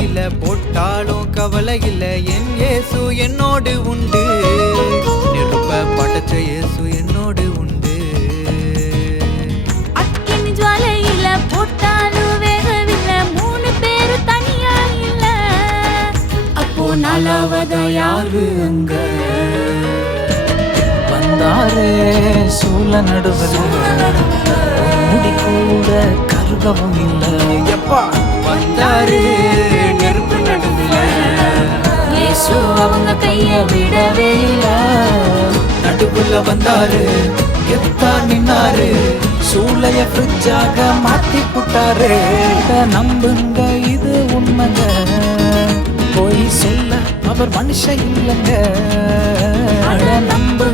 ஜுவாலையில போட்டாலும் கவலை இல்ல, என் இயேசு என்னோடு உண்டு. நெருப்ப படைச்ச இயேசு என்னோடு உண்டு. அக்கினி ஜுவாலையில போட்டாலும் வேகவில்லை, 3 பேரும் தனியா இல்ல. அப்போ 4வதா யாரு அங்க வந்தாரே சூழ நடுவல, முடி கூட கருகவும் இல்லை. எப்பா வந்தாரு நெருப்பு நடுவுல, இயேசு அவங்க கைய விடவே இல்ல. நடுவுல வந்தாரு எத்தா நின்னாரு, சூளைய ஃப்ரிட்ஜாக மாத்தி புட்டாரு. நம்புங்க இது உண்மைங்க, போய் சொல்ல அவர் மனுஷ இல்லைங்க. அட நம்பு